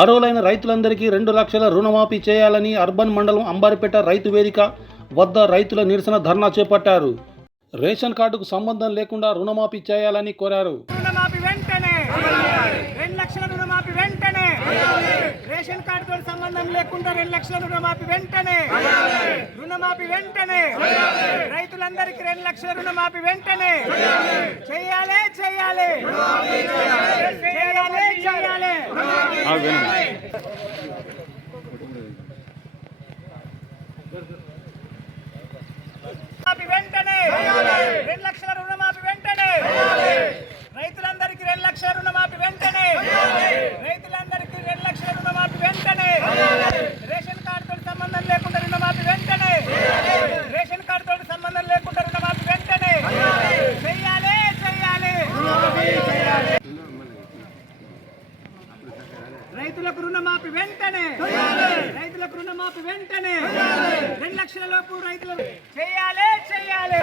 అర్హులైన రైతులందరికీ 2 లక్షల రుణమాఫీ చేయాలని అర్బన్ మండలం అంబారిపేట రైతు వేదిక వద్ద రైతుల నిరసన ధర్నా చేపట్టారు. రేషన్ కార్డుకు సంబంధం లేకుండా రుణమాఫీ చేయాలని కోరారు. రుణమాఫీ వెంటనే 2 లక్షల రుణమాఫీ వెంటనే, రేషన్ కార్డుతో సంబంధం లేకుండా 2 లక్షల రుణమాఫీ వెంటనే, రుణమాఫీ వెంటనే, రైతులందరికీ 2 లక్షల రుణమాఫీ వెంటనే చేయాలి చేయాలి చేయాలి చేయాలి. వెంటనే 2 లక్షల రుణమాఫీ వెంటనే, రైతులందరికీ 2 లక్షల రుణమాఫీ వెంటనే, రైతులందరికీ 2 లక్షల రుణమాఫీ వెంటనే, రేషన్ కార్డుతో సంబంధం లేకుండా రుణమాఫీ వెంటనే, రేషన్ కార్డుతో సంబంధం లేకుండా రుణమాఫీ వెంటనే చేయాలి చేయాలి. రైతులకు రుణమాఫీ వెంటనే, రైతులకు రుణమాఫీ వెంటనే, 2 లక్షల లోపు రైతులు చేయాలి చేయాలి.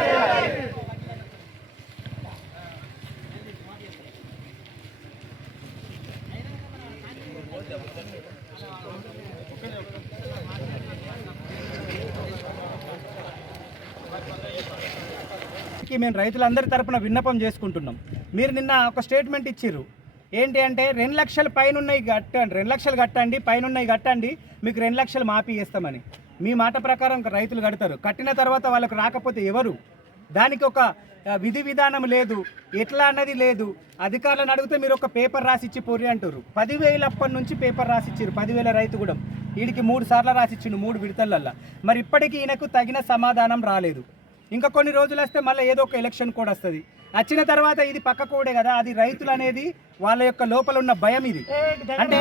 మేము రైతులందరి తరపున విన్నపం చేసుకుంటున్నాం. మీరు నిన్న ఒక స్టేట్మెంట్ ఇచ్చిర్రు, ఏంటి అంటే 2 లక్షల పైన ఉన్నాయి కట్టండి, 2 లక్షలు కట్టండి, పైన ఉన్నాయి కట్టండి, మీకు 2 లక్షలు మాఫీ చేస్తామని. మీ మాట ప్రకారం రైతులు కడతారు, కట్టిన తర్వాత వాళ్ళకు రాకపోతే ఎవరు? దానికి ఒక విధి విధానం లేదు, ఎట్లా అన్నది లేదు. అధికారులను అడిగితే మీరు ఒక పేపర్ రాసిచ్చి పోరి అంటారు. 10,000 అప్పటి నుంచి పేపర్ రాసిచ్చారు, 10,000 రైతు కూడా వీడికి 3 సార్లు రాసిచ్చిండు, 3 విడతలల్లో. మరి ఇప్పటికీ ఈయనకు తగిన సమాధానం రాలేదు. ఇంకా కొన్ని రోజులు వస్తే మళ్ళీ ఏదో ఒక ఎలక్షన్ కోడ్ వస్తుంది. వచ్చిన తర్వాత ఇది పక్క కోడే కదా, అది రైతులు అనేది వాళ్ళ యొక్క లోపల ఉన్న భయం. ఇది అంటే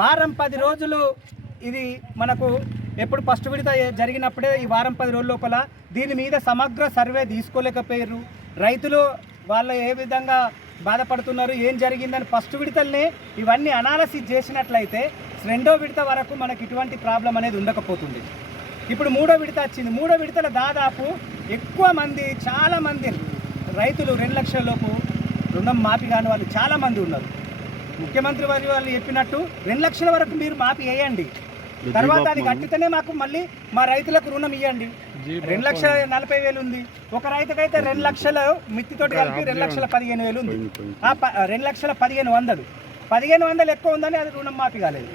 వారం 10 రోజులు ఇది మనకు ఎప్పుడు ఫస్ట్ విడత జరిగినప్పుడే ఈ వారం 10 రోజుల లోపల దీని మీద సమగ్ర సర్వే తీసుకోలేకపోయారు. రైతులు వాళ్ళు ఏ విధంగా బాధపడుతున్నారు, ఏం జరిగిందని ఫస్ట్ విడతలనే ఇవన్నీ అనాలసిస్ చేసినట్లయితే 2వ విడత వరకు మనకి ఇటువంటి ప్రాబ్లం అనేది ఉండకపోతుంది. ఇప్పుడు 3వ విడత వచ్చింది. 3వ విడతల దాదాపు ఎక్కువ మంది, చాలామంది రైతులు 2 లక్షల లోపు రుణం మాఫీ కాని వాళ్ళు చాలామంది ఉన్నారు. ముఖ్యమంత్రి వారి వాళ్ళు చెప్పినట్టు 2 లక్షల వరకు మీరు మాఫీ వేయండి, తర్వాత అది కట్టితేనే మాకు మళ్ళీ మా రైతులకు రుణం ఇవ్వండి. 2,40,000 ఉంది, ఒక రైతుకైతే 2 లక్షల మిత్తితోటి కలిపి 2,15,000 ఉంది. ఆ 2,15,100 1,500 ఎక్కువ ఉందని అది రుణం మాఫీ కాలేదు.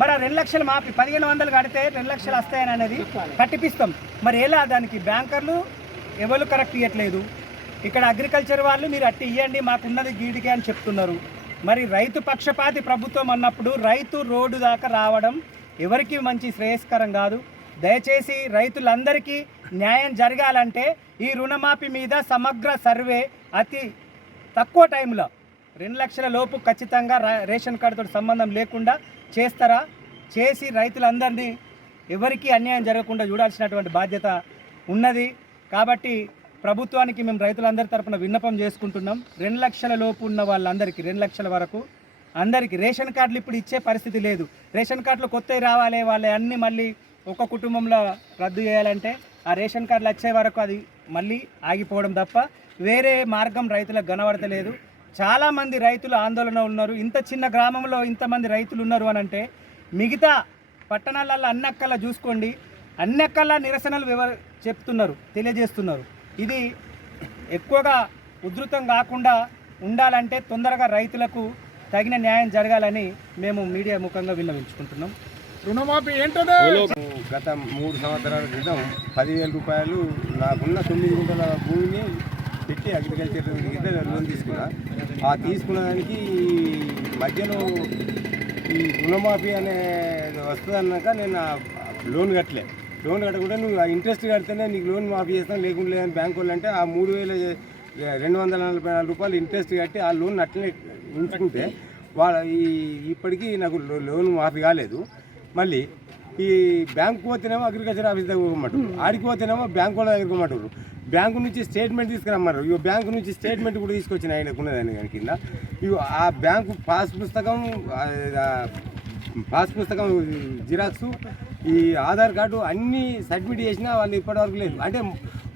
మరి ఆ 2 లక్షలు మాఫీ 1,500 కడితే 2 లక్షలు వస్తాయని అనేది కట్టిపిస్తాం. మరి ఎలా దానికి బ్యాంకర్లు ఎవరు కరెక్ట్ ఇవ్వట్లేదు. ఇక్కడ అగ్రికల్చర్ వాళ్ళు మీరు అట్టి ఇవ్వండి మాకున్నది గీడికే అని చెప్తున్నారు. మరి రైతు పక్షపాతి ప్రభుత్వం అన్నప్పుడు రైతు రోడ్డు దాకా రావడం ఎవరికి మంచి శ్రేయస్కరం కాదు. దయచేసి రైతులందరికీ న్యాయం జరగాలంటే ఈ రుణమాఫీ మీద సమగ్ర సర్వే అతి తక్కువ టైంలో 2 లక్షల లోపు ఖచ్చితంగా రేషన్ కార్డుతో సంబంధం లేకుండా చేస్తారా? చేసి రైతులందరినీ ఎవరికీ అన్యాయం జరగకుండా చూడాల్సినటువంటి బాధ్యత ఉన్నది. కాబట్టి ప్రభుత్వానికి మేము రైతులందరి తరపున విన్నపం చేసుకుంటున్నాం. 2 లక్షల లోపు ఉన్న వాళ్ళందరికీ 2 లక్షల వరకు అందరికీ రేషన్ కార్డులు ఇప్పుడు ఇచ్చే పరిస్థితి లేదు. రేషన్ కార్డులు కొత్తవి రావాలి, వాళ్ళే అన్నీ మళ్ళీ ఒక కుటుంబంలో రద్దు చేయాలంటే ఆ రేషన్ కార్డులు వచ్చే వరకు అది మళ్ళీ ఆగిపోవడం తప్ప వేరే మార్గం రైతులకు కనబడతలేదు. చాలామంది రైతులు ఆందోళన ఉన్నారు. ఇంత చిన్న గ్రామంలో ఇంతమంది రైతులు ఉన్నారు అని అంటే మిగతా పట్టణాలలో అన్నక్కల్లా చూసుకోండి, అన్నక్కల్లా నిరసనలు చెప్తున్నారు, తెలియజేస్తున్నారు. ఇది ఎక్కువగా ఉధృతం కాకుండా ఉండాలంటే తొందరగా రైతులకు తగిన న్యాయం జరగాలని మేము మీడియా ముఖంగా విన్నవించుకుంటున్నాం. రుణమాఫీ ఏంటో గత 3 సంవత్సరాల క్రితం 10,000 రూపాయలు నాకున్న 9 గుంటల భూమిని పెట్టి అగ్రికల్చర్ లోన్ తీసుకున్నా. ఆ తీసుకున్న దానికి మధ్యలో ఈ రుణమాఫీ అనే వస్తుంది అన్నాక నేను లోన్ కట్టలే. లోన్ కట్టకుండా నువ్వు ఆ ఇంట్రెస్ట్ కడితేనే నీకు లోన్ మాఫీ చేస్తాను, లేకుండా లేదని బ్యాంకు వాళ్ళు అంటే ఆ 3,244 రూపాయలు ఇంట్రెస్ట్ కట్టి ఆ లోన్ అట్లనే ఉంచుకుంటే ఇప్పటికీ నాకు లోన్ మాఫీ కాలేదు. మళ్ళీ ఈ బ్యాంకు పోతేనేమో అగ్రికల్చర్ ఆఫీస్ దగ్గర పోమంటారు, ఆడికి పోతేనేమో బ్యాంకు వాళ్ళ దగ్గర పోమంటారు. బ్యాంకు నుంచి స్టేట్మెంట్ తీసుకురమ్మన్నారు. ఇక బ్యాంకు నుంచి స్టేట్మెంట్ కూడా తీసుకొచ్చిన ఆయనకు ఉన్నదాన్ని కానీ కింద ఆ బ్యాంకు పాస్ పుస్తకం జిరాక్సు, ఈ ఆధార్ కార్డు అన్నీ సబ్మిట్ చేసినా వాళ్ళు ఇప్పటివరకు లేదు. అంటే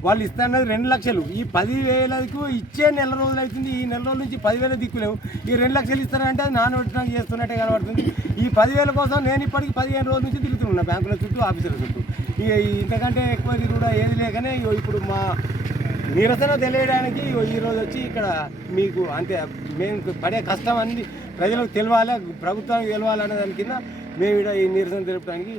వాళ్ళు ఇస్తున్నది 2 లక్షలు. ఈ 10,000కు ఇచ్చే నెల రోజులు అవుతుంది. ఈ నెల రోజుల నుంచి 10,000 దిక్కులేవు. ఈ 2 లక్షలు ఇస్తారంటే అది నాన్ ఒడిటింగ్ చేస్తున్నట్టే కనబడుతుంది. ఈ 10,000 కోసం నేను ఇప్పటికి 15 రోజుల నుంచి తిరుగుతున్నా బ్యాంకుల చుట్టూ, ఆఫీసుల చుట్టూ. ఇక ఇంతకంటే ఎక్కువ కూడా ఏది లేకనే ఇప్పుడు మా నిరసన తెలియడానికి ఈరోజు వచ్చి ఇక్కడ మీకు అంతే మేము పడే కష్టం అన్ని ప్రజలకు తెలవాలి, ప్రభుత్వానికి తెలవాలి అనే దాని కింద మేము ఇక్కడ ఈ నిరసన తెలుపడానికి